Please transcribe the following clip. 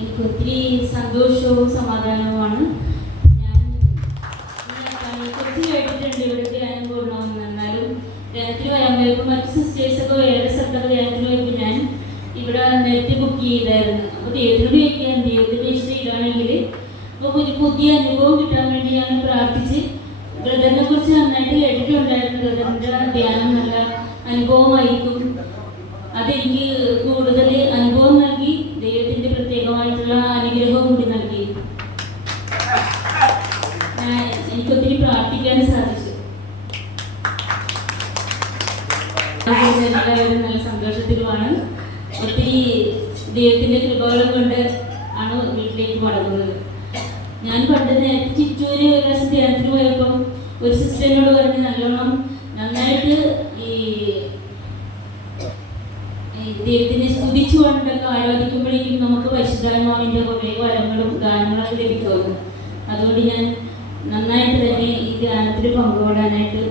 എനിക്ക് ഒത്തിരി സന്തോഷവും സമാധാനവുമാണ്. ഞാൻ കുറച്ച് കേട്ടിട്ടുണ്ട് ഇവിടെ ധ്യാനം കൂടണമെന്ന് എന്നാലും ധ്യാനത്തിന് വരാൻ വരുമ്പോൾ മറ്റ് സിസ്റ്റേഴ്സൊക്കെ വേറെ സ്ഥലത്തൊക്കെ ധ്യാനത്തിന് വരുമ്പോൾ ഞാൻ ഇവിടെ നേരത്തെ ബുക്ക് ചെയ്തായിരുന്നു. അപ്പോൾ ദൈവത്തിനോട് ചോദിക്കാൻ ദൈവത്തിന്റെ ഇഷ്ടം അപ്പോൾ ഒരു പുതിയ അനുഭവം കിട്ടാൻ വേണ്ടി ഞാൻ പ്രാർത്ഥിച്ച് ബ്രദറിനെ കുറിച്ച് നന്നായിട്ട് കേട്ടിട്ടുണ്ടായിരുന്നു. ബ്രദറിന്റെ ധ്യാനം നല്ല അനുഭവമായിരിക്കും. അതെനിക്ക് കൂടുതൽ പ്രത്യേകമായിട്ടുള്ള അനുഗ്രഹവും കൂടി നൽകി. എനിക്ക് ഒത്തിരി പ്രാർത്ഥിക്കാൻ സാധിച്ചു. എല്ലാവരും നല്ല സന്തോഷത്തിലുമാണ്. ഒത്തിരി ദൈവത്തിന്റെ കൃപകളും കൊണ്ട് ആണ് വീട്ടിലേക്ക് മടങ്ങുന്നത്. ഞാൻ പണ്ട് നേരത്തെ ചിറ്റൂര് ഒരു പ്രാവശ്യം ധ്യാനത്തിന് പോയപ്പോൾ ഒരു സിസ്റ്ററിനോട് പറഞ്ഞ് നല്ലോണം നന്നായിട്ട് ദൈവത്തിനെ സ്തുതിച്ചുകൊണ്ടൊക്കെ ആരാധിക്കുമ്പോഴേക്കും നമുക്ക് പരിശുദ്ധാത്മാവിന്റെ കുറേ വരങ്ങളും ഗാനങ്ങളൊക്കെ ലഭിക്കുമല്ലോ അതുകൊണ്ട് ഞാൻ നന്നായിട്ട് തന്നെ ഈ ഗാനത്തിൽ പങ്കുകൂടാനായിട്ട്